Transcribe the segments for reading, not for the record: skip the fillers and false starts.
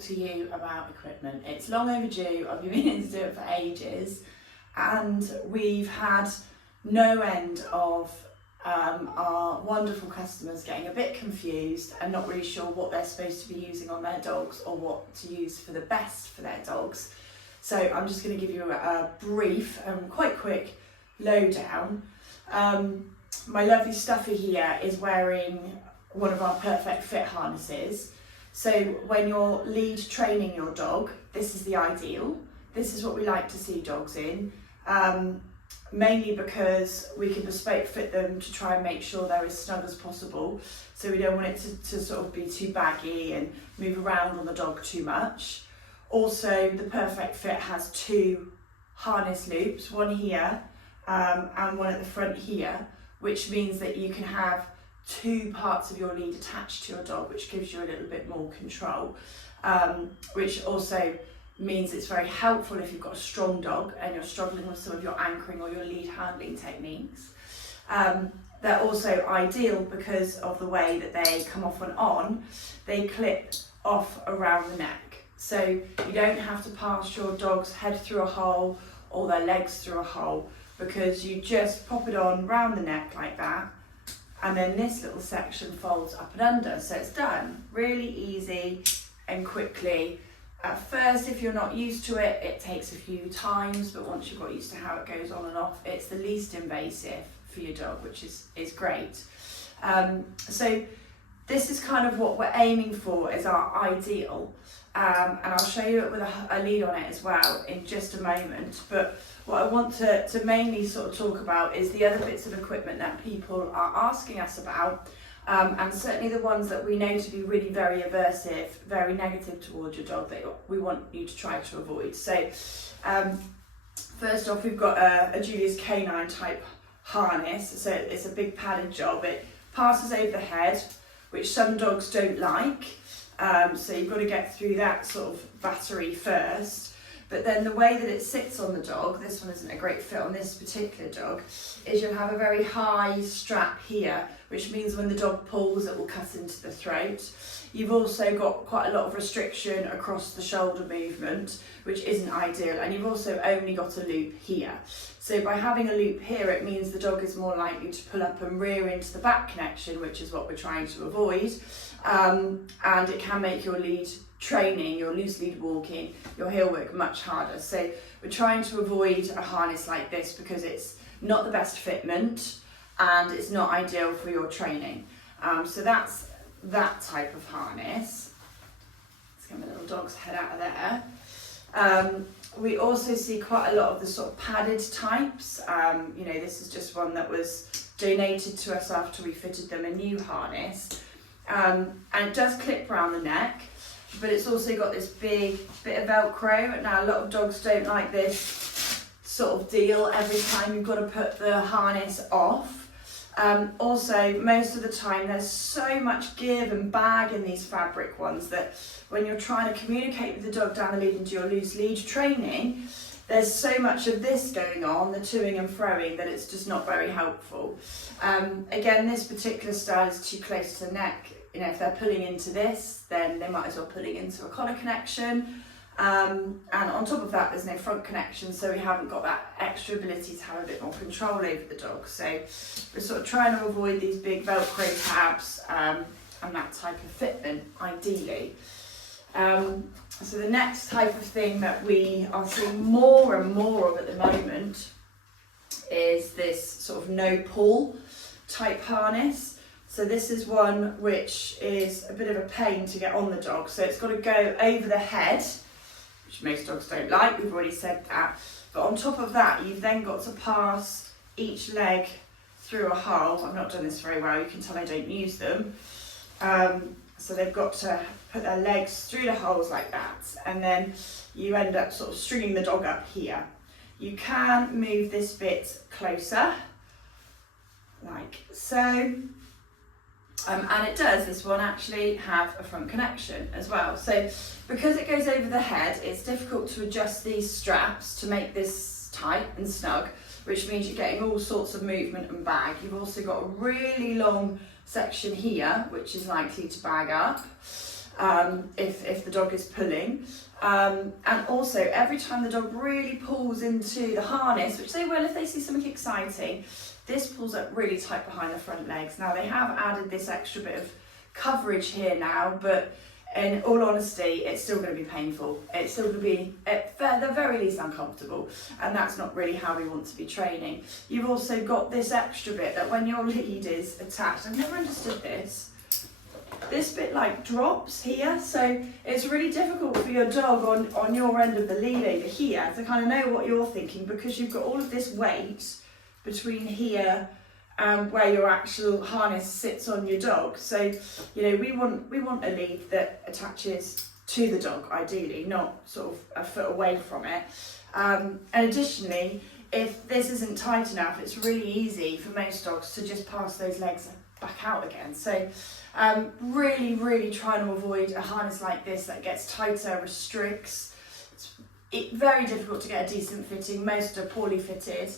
talk to you about equipment. It's long overdue. I've been meaning to do it for ages, and we've had no end of our wonderful customers getting a bit confused and not really sure what they're supposed to be using on their dogs or what to use for the best for their dogs. So I'm just going to give you a brief and quite quick lowdown. My lovely Stuffy here is wearing one of our Perfect Fit harnesses. So when you're lead training your dog, this is the ideal. This is what we like to see dogs in, mainly because we can bespoke fit them to try and make sure they're as snug as possible. So we don't want it to sort of be too baggy and move around on the dog too much. Also, the Perfect Fit has two harness loops, one here and one at the front here, which means that you can have two parts of your lead attached to your dog, which gives you a little bit more control, which also means it's very helpful if you've got a strong dog and you're struggling with some of your anchoring or your lead handling techniques. They're also ideal because of the way that they come off and on. They clip off around the neck, so you don't have to pass your dog's head through a hole or their legs through a hole, because you just pop it on round the neck like that, and then this little section folds up and under. So it's done really easy and quickly. At first, if you're not used to it, it takes a few times, but once you've got used to how it goes on and off, it's the least invasive for your dog, which is great. So this is kind of what we're aiming for as our ideal. And I'll show you it with a lead on it as well in just a moment. But what I want to mainly sort of talk about is the other bits of equipment that people are asking us about, and certainly the ones that we know to be really very aversive, very negative towards your dog, that we want you to try to avoid. So first off, we've got a Julius Canine type harness. So it's a big padded job. It passes over the head, which some dogs don't like. So you've got to get through that sort of battery first. But then the way that it sits on the dog, this one isn't a great fit on this particular dog, is you'll have a very high strap here, which means when the dog pulls, it will cut into the throat. You've also got quite a lot of restriction across the shoulder movement, which isn't ideal. And you've also only got a loop here. So by having a loop here, it means the dog is more likely to pull up and rear into the back connection, which is what we're trying to avoid. And it can make your lead training, your loose lead walking, your heel work much harder. So we're trying to avoid a harness like this because it's not the best fitment and it's not ideal for your training. So that's that type of harness. Let's get my little dog's head out of there. We also see quite a lot of the sort of padded types. You know, this is just one that was donated to us after we fitted them a new harness. And it does clip around the neck, but it's also got this big bit of Velcro. Now, a lot of dogs don't like this sort of deal every time you've got to put the harness off. Also, most of the time there's so much give and bag in these fabric ones that when you're trying to communicate with the dog down the lead into your loose lead training, there's so much of this going on, the toing and froing, that it's just not very helpful. Again, this particular style is too close to the neck. You know, if they're pulling into this, then they might as well pulling into a collar connection. And on top of that, there's no front connection, so we haven't got that extra ability to have a bit more control over the dog. So we're sort of trying to avoid these big Velcro tabs and that type of fitment, ideally. So the next type of thing that we are seeing more and more of at the moment is this sort of no pull type harness. So this is one which is a bit of a pain to get on the dog. So it's got to go over the head, which most dogs don't like, we've already said that. But on top of that, you've then got to pass each leg through a hole. I've not done this very well, you can tell I don't use them. So they've got to put their legs through the holes like that, and then you end up sort of stringing the dog up here. You can move this bit closer, like so. And it does, this one, actually have a front connection as well. So because it goes over the head, it's difficult to adjust these straps to make this tight and snug, which means you're getting all sorts of movement and bag. You've also got a really long section here, which is likely to bag up. if the dog is pulling. And also, every time the dog really pulls into the harness, which they will if they see something exciting, this pulls up really tight behind the front legs. Now, they have added this extra bit of coverage here now, but in all honesty, it's still going to be painful. It's still going to be, at the very least, uncomfortable, and that's not really how we want to be training. You've also got this extra bit that when your lead is attached, I've never understood this bit like drops here, so it's really difficult for your dog on your end of the lead over here to kind of know what you're thinking, because you've got all of this weight between here where your actual harness sits on your dog. So, you know, we want a lead that attaches to the dog, ideally, not sort of a foot away from it. And additionally, if this isn't tight enough, it's really easy for most dogs to just pass those legs back out again. So really trying to avoid a harness like this that gets tighter, restricts. It's very difficult to get a decent fitting. Most are poorly fitted.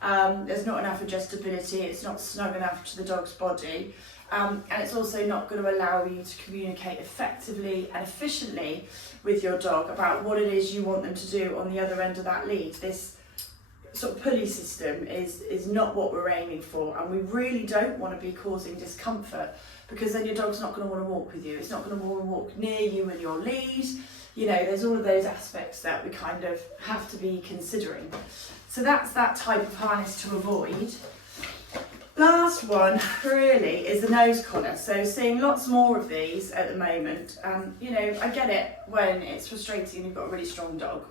There's not enough adjustability, it's not snug enough to the dog's body, and it's also not going to allow you to communicate effectively and efficiently with your dog about what it is you want them to do on the other end of that lead. This sort of pulley system is not what we're aiming for, and we really don't want to be causing discomfort, because then your dog's not going to want to walk with you, it's not going to want to walk near you with your lead. You know, there's all of those aspects that we kind of have to be considering. So that's that type of harness to avoid. Last one really is the nose collar. So seeing lots more of these at the moment. You know, I get it when it's frustrating and you've got a really strong dog.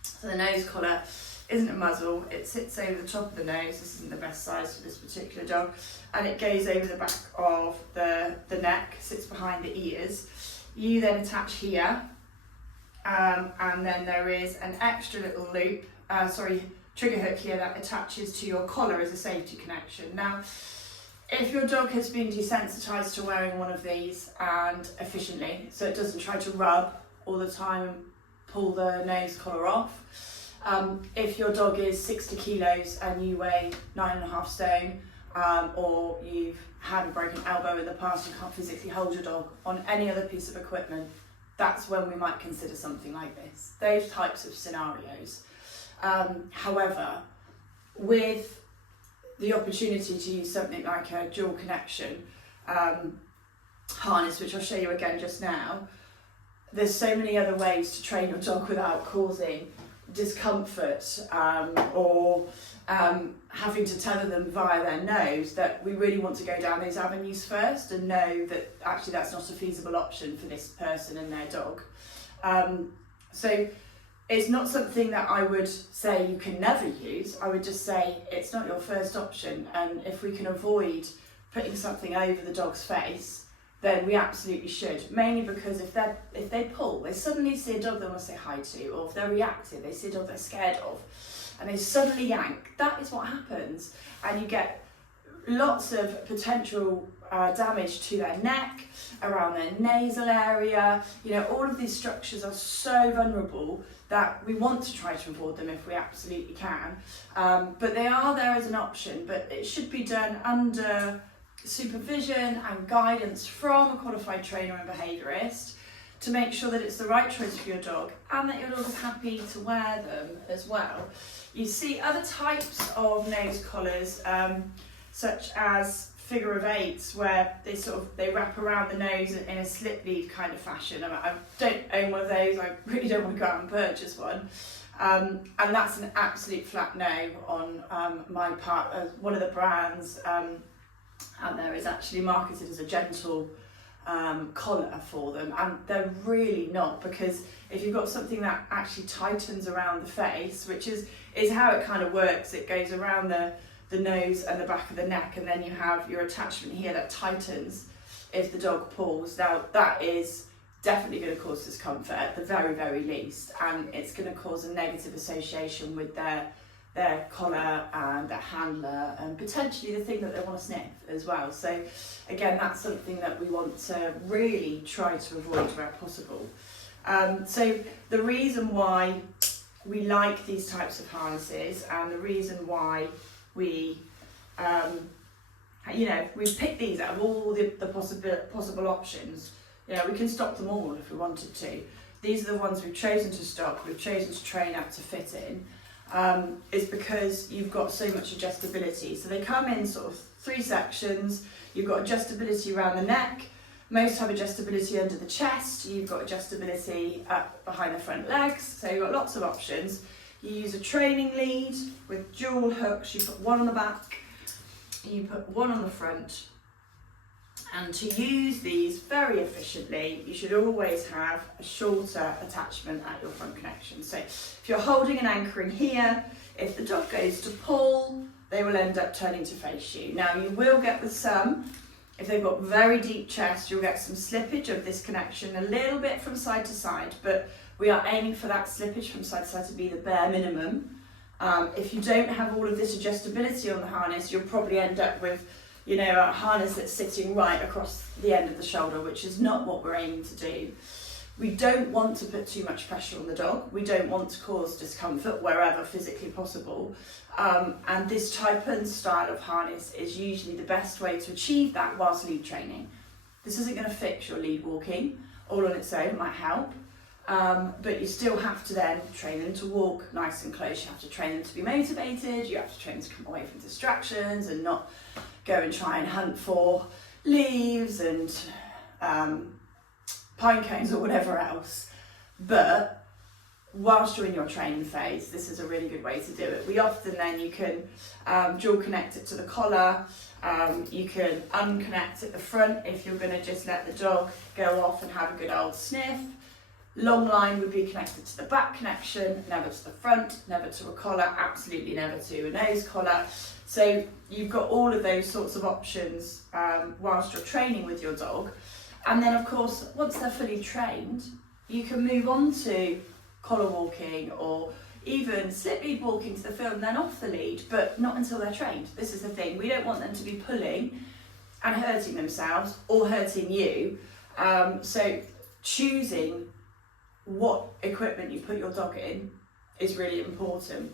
So the nose collar isn't a muzzle, it sits over the top of the nose. This isn't the best size for this particular dog. And it goes over the back of the neck, sits behind the ears. You then attach here. And then there is an extra little loop, trigger hook here that attaches to your collar as a safety connection. Now, if your dog has been desensitized to wearing one of these and efficiently, so it doesn't try to rub all the time and pull the nose collar off. If your dog is 60 kilos and you weigh 9.5 stone, or you've had a broken elbow in the past, you can't physically hold your dog on any other piece of equipment, that's when we might consider something like this, those types of scenarios. However, with the opportunity to use something like a dual connection harness, which I'll show you again just now, there's so many other ways to train your dog without causing discomfort or having to tether them via their nose, that we really want to go down those avenues first and know that actually that's not a feasible option for this person and their dog. So it's not something that I would say you can never use. I would just say it's not your first option, and if we can avoid putting something over the dog's face, then we absolutely should. Mainly because if they pull, they suddenly see a dog they want to say hi to, or if they're reactive, they see a dog they're scared of, and they suddenly yank. That is what happens, and you get lots of potential damage to their neck, around their nasal area. You know, all of these structures are so vulnerable that we want to try to avoid them if we absolutely can. But they are there as an option, but it should be done under supervision and guidance from a qualified trainer and behaviourist to make sure that it's the right choice for your dog and that your dog is happy to wear them as well. You see other types of nose collars, such as figure of eights, where they wrap around the nose in a slip lead kind of fashion. I don't own one of those, I really don't want to go out and purchase one. And that's an absolute flat no on my part. One of the brands out there is actually marketed as a gentle collar for them, and they're really not, because if you've got something that actually tightens around the face, which is how it kind of works, it goes around the nose and the back of the neck, and then you have your attachment here that tightens if the dog pulls. Now that is definitely going to cause discomfort at the very, very least, and it's going to cause a negative association with their collar and their handler, and potentially the thing that they want to sniff as well. So again, that's something that we want to really try to avoid where possible. So the reason why we like these types of harnesses, and the reason why we we pick these out of all the possible options, We can stock them all if we wanted to. These are the ones we've chosen to stock, we've chosen to train up to fit in, is because you've got so much adjustability. So they come in sort of 3 sections. You've got adjustability around the neck, most have adjustability under the chest, you've got adjustability up behind the front legs, so you've got lots of options. You use a training lead with dual hooks, you put one on the back, you put one on the front. And to use these very efficiently, you should always have a shorter attachment at your front connection. So if you're holding and anchoring here, if the dog goes to pull, they will end up turning to face you. Now you will get with some, if they've got very deep chest, you'll get some slippage of this connection a little bit from side to side, but we are aiming for that slippage from side to side to be the bare minimum. If you don't have all of this adjustability on the harness, you'll probably end up with a harness that's sitting right across the end of the shoulder, which is not what we're aiming to do. We don't want to put too much pressure on the dog. We don't want to cause discomfort wherever physically possible. And this type and style of harness is usually the best way to achieve that whilst lead training. This isn't going to fix your lead walking. All on its own might help. But you still have to then train them to walk nice and close. You have to train them to be motivated. You have to train them to come away from distractions and not go and try and hunt for leaves and pine cones or whatever else. But whilst you're in your training phase, this is a really good way to do it. We often then, you can dual connect it to the collar, you can unconnect at the front if you're going to just let the dog go off and have a good old sniff. Long line would be connected to the back connection, never to the front, never to a collar, absolutely never to a nose collar. So you've got all of those sorts of options whilst you're training with your dog. And then of course, once they're fully trained, you can move on to collar walking or even slip lead walking to the field and then off the lead, but not until they're trained. This is the thing, we don't want them to be pulling and hurting themselves or hurting you. So choosing what equipment you put your dog in is really important.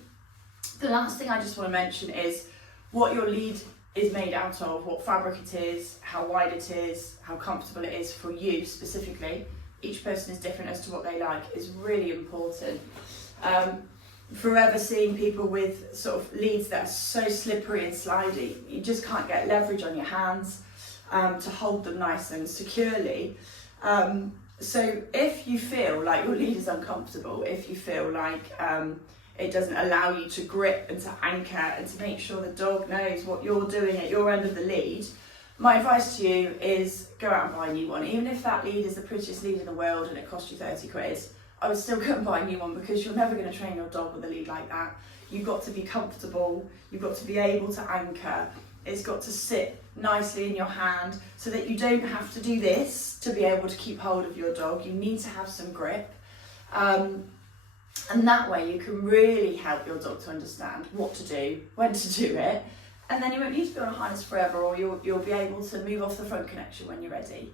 The last thing I just want to mention is what your lead is made out of, what fabric it is, how wide it is, how comfortable it is for you specifically. Each person is different as to what they like, is really important. Forever seeing people with sort of leads that are so slippery and slidey, you just can't get leverage on your hands to hold them nice and securely. So if you feel like your lead is uncomfortable, if you feel like it doesn't allow you to grip and to anchor and to make sure the dog knows what you're doing at your end of the lead, my advice to you is go out and buy a new one. Even if that lead is the prettiest lead in the world and it cost you 30 quid, I would still go and buy a new one, because you're never going to train your dog with a lead like that. You've got to be comfortable, you've got to be able to anchor, it's got to sit nicely in your hand so that you don't have to do this to be able to keep hold of your dog. You need to have some grip. And that way you can really help your dog to understand what to do, when to do it, and then you won't need to be on a harness forever, or you'll be able to move off the front connection when you're ready.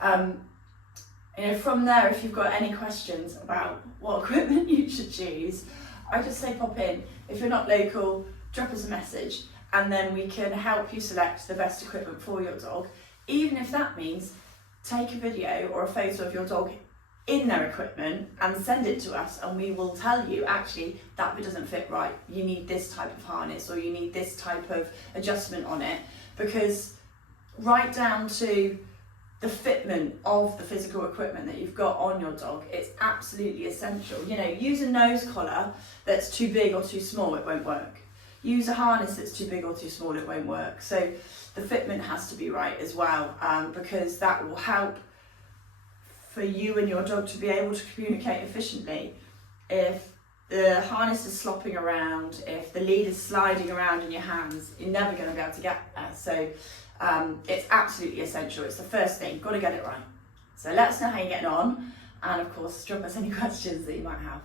From there, if you've got any questions about what equipment you should choose, I just say pop in. If you're not local, drop us a message, and then we can help you select the best equipment for your dog, even if that means take a video or a photo of your dog in their equipment and send it to us, and we will tell you, actually, that bit doesn't fit right, you need this type of harness, or you need this type of adjustment on it, because right down to the fitment of the physical equipment that you've got on your dog, it's absolutely essential. Use a nose collar that's too big or too small, it won't work. Use a harness that's too big or too small, it won't work. So the fitment has to be right as well, because that will help for you and your dog to be able to communicate efficiently. If the harness is slopping around, if the lead is sliding around in your hands, you're never going to be able to get there. So it's absolutely essential. It's the first thing, got to get it right. So let us know how you're getting on, and of course drop us any questions that you might have.